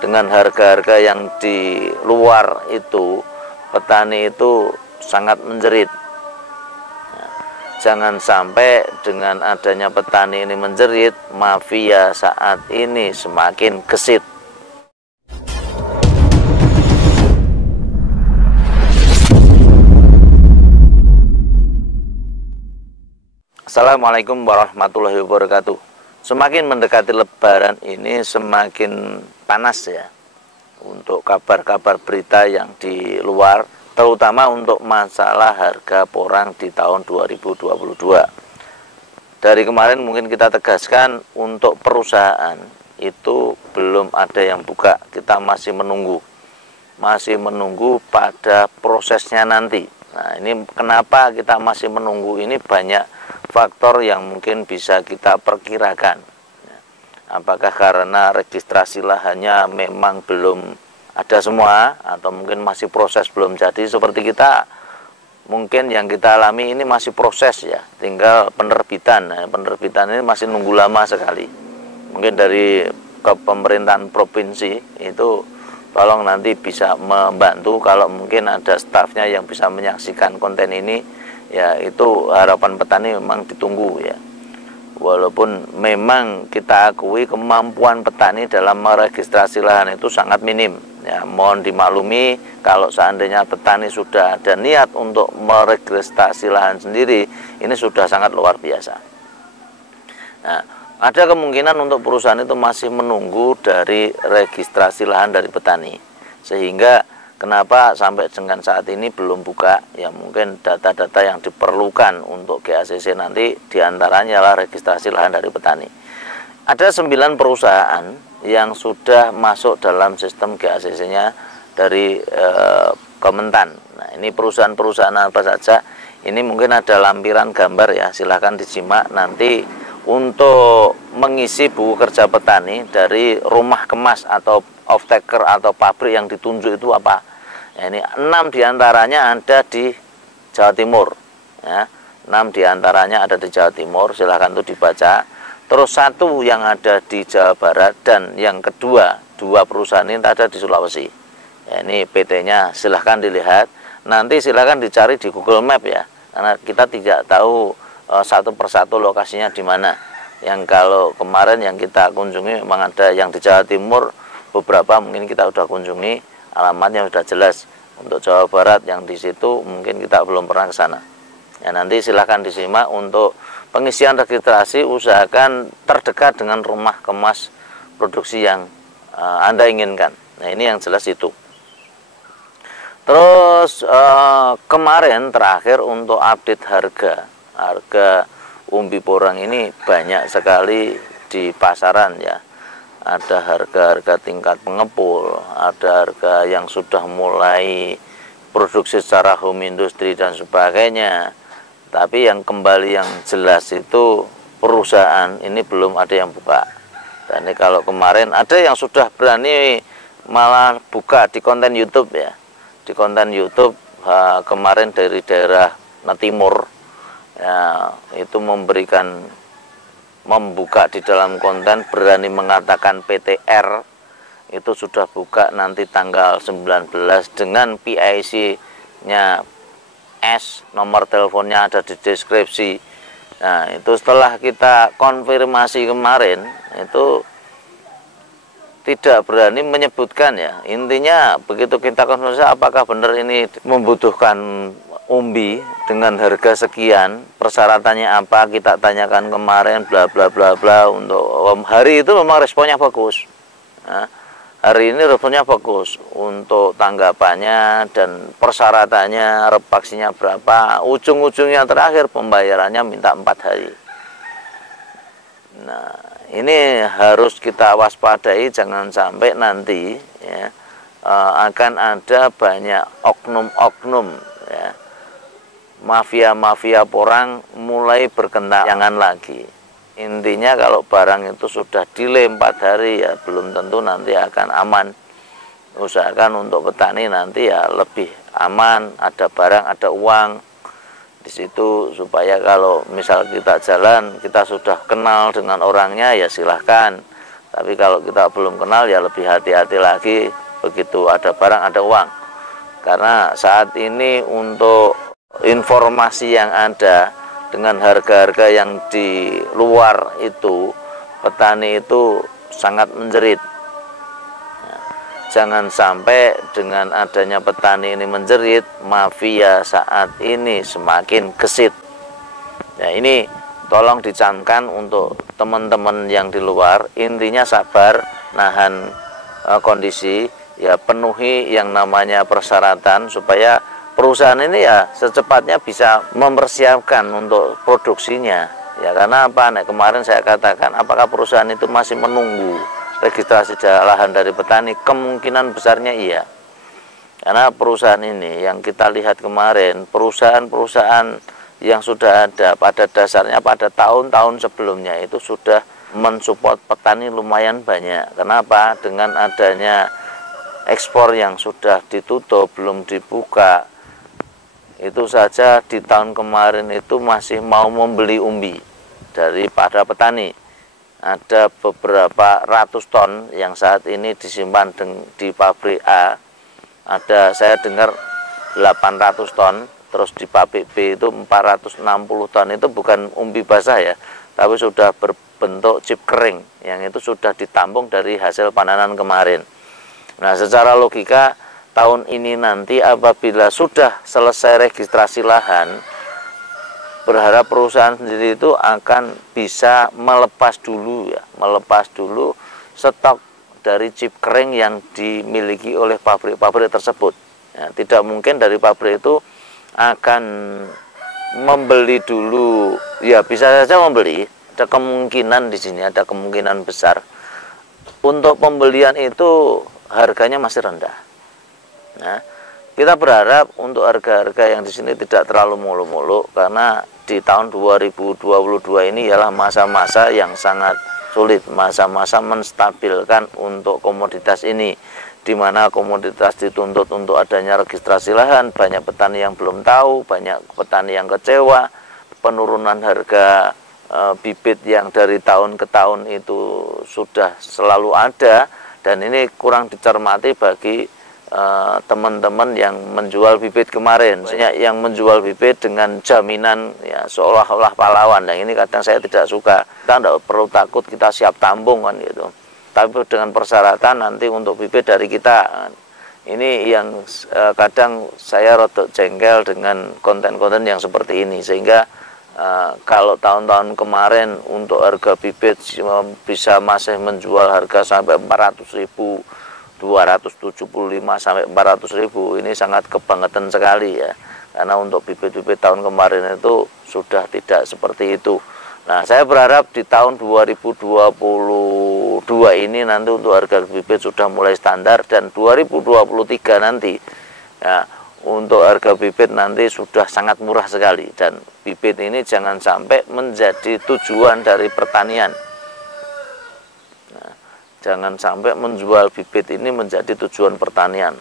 dengan harga-harga yang di luar itu, petani itu sangat menjerit. Jangan sampai dengan adanya petani ini menjerit, mafia saat ini semakin gesit. Assalamualaikum warahmatullahi wabarakatuh. Semakin mendekati Lebaran ini semakin panas ya untuk kabar-kabar berita yang di luar, terutama untuk masalah harga porang di tahun 2022. Dari kemarin mungkin kita tegaskan untuk perusahaan itu belum ada yang buka, kita masih menunggu pada prosesnya nanti. Nah, ini kenapa kita masih menunggu, ini banyak faktor yang mungkin bisa kita perkirakan. Apakah karena registrasi lahannya memang belum ada semua, atau mungkin masih proses belum jadi seperti kita. Mungkin yang kita alami ini masih proses ya, tinggal penerbitan. Nah, penerbitan ini masih nunggu lama sekali. Mungkin dari pemerintahan provinsi itu tolong nanti bisa membantu, kalau mungkin ada stafnya yang bisa menyaksikan konten ini, ya itu harapan petani memang ditunggu ya. Walaupun memang kita akui kemampuan petani dalam meregistrasi lahan itu sangat minim ya, mohon dimaklumi kalau seandainya petani sudah ada niat untuk meregistrasi lahan sendiri, ini sudah sangat luar biasa. Nah, ada kemungkinan untuk perusahaan itu masih menunggu dari registrasi lahan dari petani, sehingga kenapa sampai dengan saat ini belum buka, ya mungkin data-data yang diperlukan untuk GACC nanti diantaranya adalah registrasi lahan dari petani. Ada 9 perusahaan yang sudah masuk dalam sistem GACC-nya dari Kementan. Nah, ini perusahaan-perusahaan apa saja, ini mungkin ada lampiran gambar ya, silahkan disimak nanti untuk mengisi buku kerja petani dari rumah kemas atau off-taker atau pabrik yang ditunjuk itu apa. Ya, ini 6 diantaranya ada di Jawa Timur ya, 6 diantaranya ada di Jawa Timur, silahkan tuh dibaca. Terus 1 yang ada di Jawa Barat, dan yang kedua 2 perusahaan ini ada di Sulawesi ya, ini PT-nya silahkan dilihat, nanti silahkan dicari di Google Map ya, karena kita tidak tahu satu persatu lokasinya di mana. Yang kalau kemarin yang kita kunjungi memang ada yang di Jawa Timur, beberapa mungkin kita sudah kunjungi, alamatnya sudah jelas. Untuk Jawa Barat yang di situ mungkin kita belum pernah ke sana. Ya, nanti silahkan disimak untuk pengisian registrasi, usahakan terdekat dengan rumah kemas produksi yang Anda inginkan. Nah, ini yang jelas itu. Terus kemarin terakhir untuk update harga umbi porang ini banyak sekali di pasaran ya. Ada harga-harga tingkat pengepul, ada harga yang sudah mulai produksi secara home industry dan sebagainya. Tapi yang kembali yang jelas itu perusahaan ini belum ada yang buka. Dan ini kalau kemarin ada yang sudah berani malah buka di konten YouTube ya. Di konten YouTube kemarin dari daerah Timur ya, itu membuka di dalam konten, berani mengatakan PTR itu sudah buka nanti tanggal 19 dengan PIC-nya S, nomor teleponnya ada di deskripsi. Nah, itu setelah kita konfirmasi kemarin, itu tidak berani menyebutkan ya. Intinya begitu kita konfirmasi apakah benar ini membutuhkan umbi dengan harga sekian, persyaratannya apa, kita tanyakan kemarin, bla bla bla bla. Untuk hari itu memang responnya bagus. Nah, hari ini responnya bagus untuk tanggapannya dan persyaratannya, repaksinya berapa, ujung-ujungnya terakhir pembayarannya minta 4 hari. Nah, ini harus kita waspadai, jangan sampai nanti ya, akan ada banyak oknum-oknum ya, mafia-mafia porang mulai berkentayangan lagi. Intinya kalau barang itu sudah delay 4 hari ya belum tentu nanti akan aman. Usahakan untuk petani nanti ya lebih aman, ada barang, ada uang di situ, supaya kalau misal kita jalan kita sudah kenal dengan orangnya ya silahkan. Tapi kalau kita belum kenal ya lebih hati-hati lagi begitu ada barang ada uang. Karena saat ini untuk informasi yang ada dengan harga-harga yang di luar itu, petani itu sangat menjerit. Jangan sampai dengan adanya petani ini menjerit, mafia saat ini semakin gesit. Ya, ini tolong dicamkan untuk teman-teman yang di luar, intinya sabar, nahan kondisi, ya penuhi yang namanya persyaratan supaya perusahaan ini ya secepatnya bisa mempersiapkan untuk produksinya. Ya karena apa? Nah, kemarin saya katakan, apakah perusahaan itu masih menunggu registrasi lahan dari petani? Kemungkinan besarnya iya. Karena perusahaan ini yang kita lihat kemarin, perusahaan-perusahaan yang sudah ada pada dasarnya pada tahun-tahun sebelumnya itu sudah mensupport petani lumayan banyak. Kenapa? Dengan adanya ekspor yang sudah ditutup, belum dibuka, itu saja di tahun kemarin itu masih mau membeli umbi daripada petani. Ada beberapa ratus ton yang saat ini disimpan di pabrik A. Ada saya dengar 800 ton, terus di pabrik B itu 460 ton. Itu bukan umbi basah ya, tapi sudah berbentuk chip kering yang itu sudah ditampung dari hasil panenan kemarin. Nah, secara logika tahun ini nanti apabila sudah selesai registrasi lahan, berharap perusahaan sendiri itu akan bisa melepas dulu stok dari chip kering yang dimiliki oleh pabrik-pabrik tersebut. Ya, tidak mungkin dari pabrik itu akan membeli dulu, ya bisa saja membeli, ada kemungkinan di sini, ada kemungkinan besar. Untuk pembelian itu harganya masih rendah. Nah, kita berharap untuk harga-harga yang di sini tidak terlalu muluk-muluk, karena di tahun 2022 ini ialah masa-masa yang sangat sulit, masa-masa menstabilkan untuk komoditas ini, di mana komoditas dituntut untuk adanya registrasi lahan. Banyak petani yang belum tahu, banyak petani yang kecewa, penurunan harga bibit yang dari tahun ke tahun itu sudah selalu ada, dan ini kurang dicermati bagi teman-teman yang menjual bibit kemarin. Maksudnya yang menjual bibit dengan jaminan ya seolah-olah pahlawan. Nah, ini kadang saya tidak suka. Kita tidak perlu takut, kita siap tampung kan gitu. Tapi dengan persyaratan nanti untuk bibit dari kita. Ini yang kadang saya rotok jengkel dengan konten-konten yang seperti ini, sehingga kalau tahun-tahun kemarin untuk harga bibit bisa masih menjual harga sampai 400.000, 275 sampai 400.000, ini sangat kebangetan sekali ya. Karena untuk bibit-bibit tahun kemarin itu sudah tidak seperti itu. Nah, saya berharap di tahun 2022 ini nanti untuk harga bibit sudah mulai standar, dan 2023 nanti ya, untuk harga bibit nanti sudah sangat murah sekali, dan bibit ini jangan sampai menjadi tujuan dari pertanian. Nah, jangan sampai menjual bibit ini menjadi tujuan pertanian,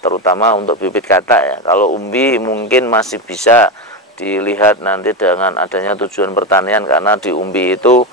terutama untuk bibit katak ya. Kalau umbi mungkin masih bisa dilihat nanti dengan adanya tujuan pertanian, karena di umbi itu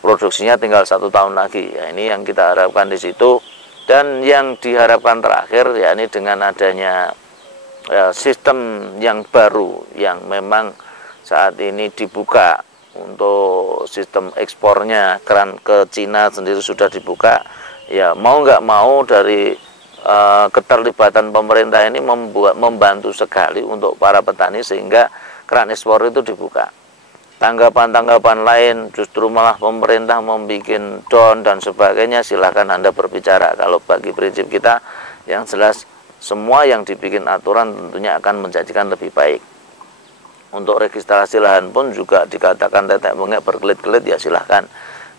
produksinya tinggal 1 tahun lagi ya. Ini yang kita harapkan di situ. Dan yang diharapkan terakhir ya, ini dengan adanya sistem yang baru yang memang saat ini dibuka untuk sistem ekspornya, keran ke Cina sendiri sudah dibuka ya. Mau nggak mau dari keterlibatan pemerintah ini membantu sekali untuk para petani, sehingga keran ekspor itu dibuka. Tanggapan-tanggapan lain justru malah pemerintah membuat down dan sebagainya, silahkan Anda berbicara. Kalau bagi prinsip kita yang jelas, semua yang dibikin aturan tentunya akan menjadikan lebih baik. Untuk registrasi lahan pun juga dikatakan tetek bengek berkelit-kelit, ya silahkan.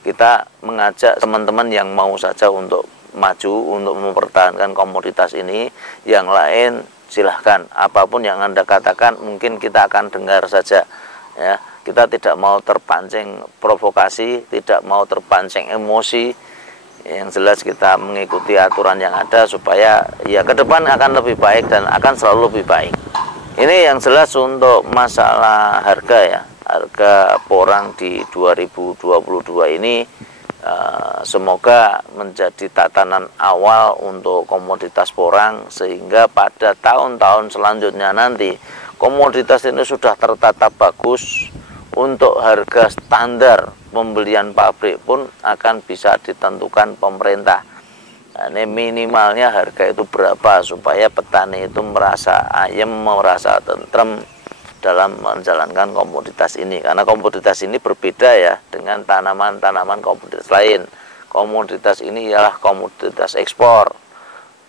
Kita mengajak teman-teman yang mau saja untuk maju, untuk mempertahankan komoditas ini. Yang lain silahkan, apapun yang Anda katakan mungkin kita akan dengar saja ya. Kita tidak mau terpancing provokasi, tidak mau terpancing emosi. Yang jelas kita mengikuti aturan yang ada supaya ya ke depan akan lebih baik dan akan selalu lebih baik. Ini yang jelas untuk masalah harga ya. Harga porang di 2022 ini semoga menjadi tatanan awal untuk komoditas porang, sehingga pada tahun-tahun selanjutnya nanti komoditas ini sudah tertata bagus. Untuk harga standar pembelian pabrik pun akan bisa ditentukan pemerintah. Nah, ini minimalnya harga itu berapa supaya petani itu merasa ayem, merasa tentrem dalam menjalankan komoditas ini. Karena komoditas ini berbeda ya dengan tanaman-tanaman komoditas lain. Komoditas ini ialah komoditas ekspor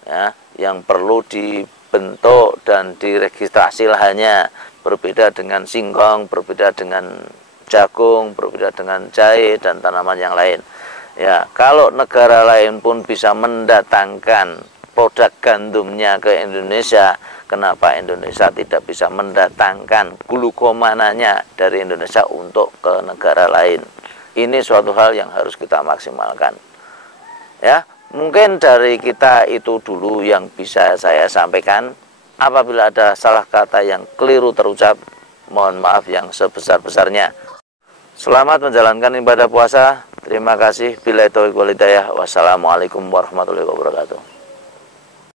ya, yang perlu dibentuk dan diregistrasi lahannya. Berbeda dengan singkong, berbeda dengan jagung, berbeda dengan jahe dan tanaman yang lain. Ya, kalau negara lain pun bisa mendatangkan produk gandumnya ke Indonesia, kenapa Indonesia tidak bisa mendatangkan glukomananya dari Indonesia untuk ke negara lain? Ini suatu hal yang harus kita maksimalkan. Ya, mungkin dari kita itu dulu yang bisa saya sampaikan. Apabila ada salah kata yang keliru terucap, mohon maaf yang sebesar-besarnya. Selamat menjalankan ibadah puasa. Terima kasih. Billahi taufiq wal hidayah. Wassalamualaikum warahmatullahi wabarakatuh.